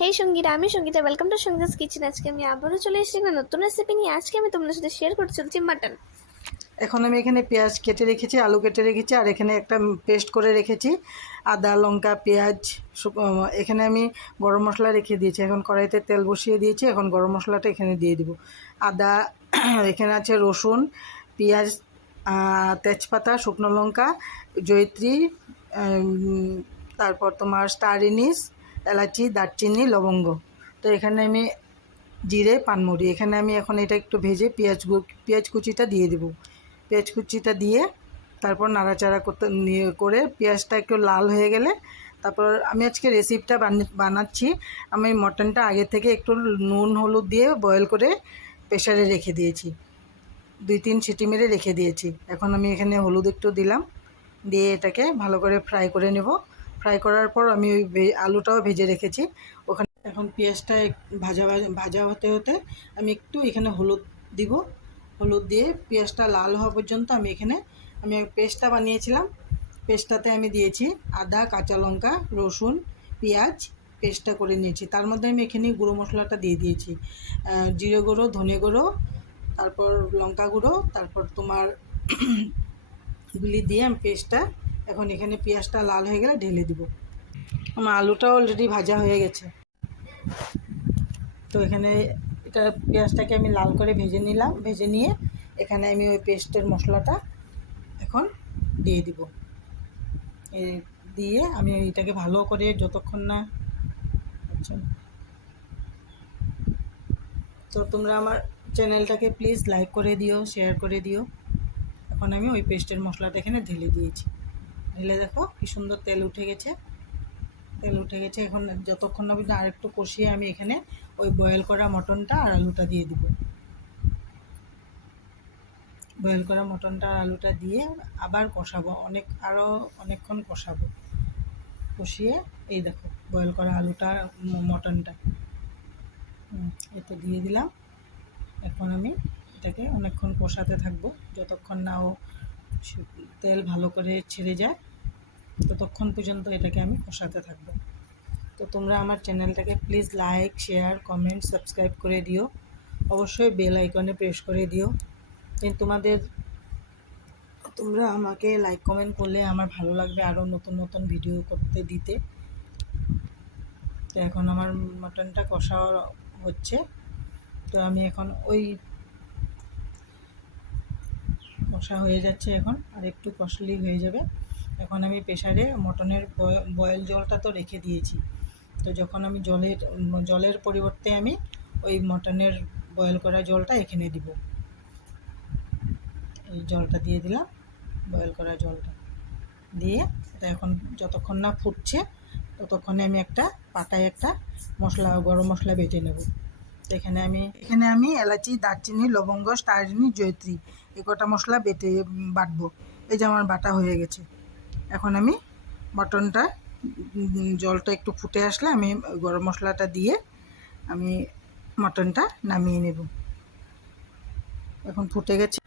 হেই সঙ্গীতা, আমি Sangeeta. Welcome to Sangeeta's kitchen. আজকে আমি আবারও চলে এসেছি একটা নতুন রেসিপি নিয়ে। আজকে আমি তোমাদের সাথে শেয়ার করতে চলছি মাটন। এখন আমি এখানে পেঁয়াজ কেটে রেখেছি, আলু কেটে রেখেছি, আর এখানে একটা পেস্ট করে রেখেছি আদা লঙ্কা পেঁয়াজ। এখানে আমি গরম মশলা রেখে দিয়েছি। এখন কড়াইতে তেল বসিয়ে দিয়েছি। এখন গরম মশলাটা এখানে দিয়ে দিব। আদা, এখানে আছে রসুন, পেঁয়াজ, তেজপাতা, শুকনো লঙ্কা, জয়িত্রী, তারপর তোমার স্টার ইনিস, এলাচি, দারচিনি, লবঙ্গ। তো এখানে আমি জিরে, পানমুড়ি। এখানে আমি এখন এটা একটু ভেজে পেঁয়াজ কুচিটা দিয়ে দেবো। পেঁয়াজ কুচিটা দিয়ে তারপর নাড়াচাড়া করে পেঁয়াজটা একটু লাল হয়ে গেলে তারপর আমি আজকে রেসিপিটা বানাচ্ছি। আমি মটনটা আগে থেকে একটু নুন হলুদ দিয়ে বয়েল করে প্রেশারে রেখে দিয়েছি, 2-3 সিটি মেরে রেখে দিয়েছি। এখন আমি এখানে হলুদ একটু দিলাম, দিয়ে এটাকে ভালো করে ফ্রাই করে নেব। ফ্রাই করার পর আমি ওই আলুটাও ভেজে রেখেছি ওখানে। এখন পেঁয়াজটা ভাজা ভাজা হতে হতে আমি একটু এখানে হলুদ দিব। হলুদ দিয়ে পেঁয়াজটা লাল হওয়া পর্যন্ত আমি পেস্টটা বানিয়েছিলাম, পেস্টটাতে আমি দিয়েছি আদা, কাঁচা লঙ্কা, রসুন, পেঁয়াজ পেস্টটা করে নিয়েছি। তার মধ্যে আমি এখানে গুঁড়ো মশলাটা দিয়ে দিয়েছি, জিরে গুঁড়ো, ধনে গুঁড়ো, তারপর লঙ্কা গুঁড়ো, তারপর তোমার গুলি দিয়ে আমি পেস্টটা এখন এখানে পেঁয়াজটা লাল হয়ে গেলে ঢেলে দিব। আমার আলুটাও অলরেডি ভাজা হয়ে গেছে। তো এখানে এটা পেঁয়াজটাকে আমি লাল করে ভেজে নিলাম, ভেজে নিয়ে এখানে আমি ওই পেস্টের মশলাটা এখন দিয়ে দিব। দিয়ে আমি এটাকে ভালো করে যতক্ষণ না আচ্ছা। তো তোমরা আমার চ্যানেলটাকে প্লিজ লাইক করে দিও, শেয়ার করে দিও। এখন আমি ওই পেস্টের মশলাটা এখানে ঢেলে দিয়েছি। ঢেলে দেখো কি সুন্দর তেল উঠে গেছে। তেল উঠে গেছে। এখন যতক্ষণ না পর্যন্ত আরেকটু কষিয়ে আমি এখানে ওই বয়েল করা মটনটা আর আলুটা দিয়ে দিব। বয়েল করা মটনটা আর আলুটা দিয়ে আবার কষাবো, আরও অনেকক্ষণ কষাবো। কষিয়ে এই দেখো বয়েল করা আলুটা মটনটা এতে দিয়ে দিলাম। এখন আমি এটাকে অনেকক্ষণ কষাতে থাকবো, যতক্ষণ না ও তেল ভালো করে ছেড়ে যায় ততক্ষণ পর্যন্ত এটাকে আমি কষাতে থাকবো। তো তোমরা আমার চ্যানেলটাকে please like, share, comment, subscribe করে দিও। অবশ্যই বেল আইকনে প্রেস করে দিও। তোমরা আমাকে লাইক কমেন্ট করলে আমার ভালো লাগবে আরও নতুন নতুন ভিডিও করতে দিতে। তো এখন আমার মাটনটা কষা হচ্ছে। তো আমি এখন ওই কষা হয়ে যাচ্ছে, এখন আর একটু কষলি হয়ে যাবে। এখন আমি প্রেশারে মটনের বয়েল জলটা তো রেখে দিয়েছি। তো যখন আমি জলের পরিবর্তে আমি ওই মটনের বয়েল করা জলটা এখানে দিব। এই জলটা দিয়ে দিলাম, বয়েল করা জলটা দিয়ে এটা এখন যতক্ষণ না ফুটছে ততক্ষণে আমি একটা পাটায় একটা গরম মশলা বেটে নেব। তো এখানে আমি এলাচি, দারচিনি, লবঙ্গ, স্টারচিনি, জয়িত্রী এই কটা মশলা বাটবো। এই যে আমার বাটা হয়ে গেছে। এখন আমি মটনটা জলটা একটু ফুটে আসলে আমি গরম মশলাটা দিয়ে আমি মটনটা নামিয়ে নেব। এখন ফুটে গেছে,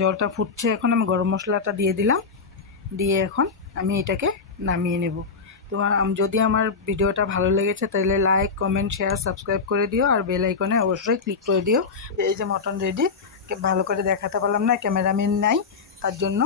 জলটা ফুটছে। এখন আমি গরম মশলাটা দিয়ে দিলাম, দিয়ে এখন আমি এটাকে নামিয়ে নেব। যদি আমার ভিডিওটা ভালো লেগেছে তাহলে লাইক, কমেন্ট, শেয়ার, সাবস্ক্রাইব করে দিও, আর বেল আইকনে অবশ্যই ক্লিক করে দিও। এই যে মটন রেডি। ভালো করে দেখাতে পারলাম না, ক্যামেরাম্যান নাই, তার জন্য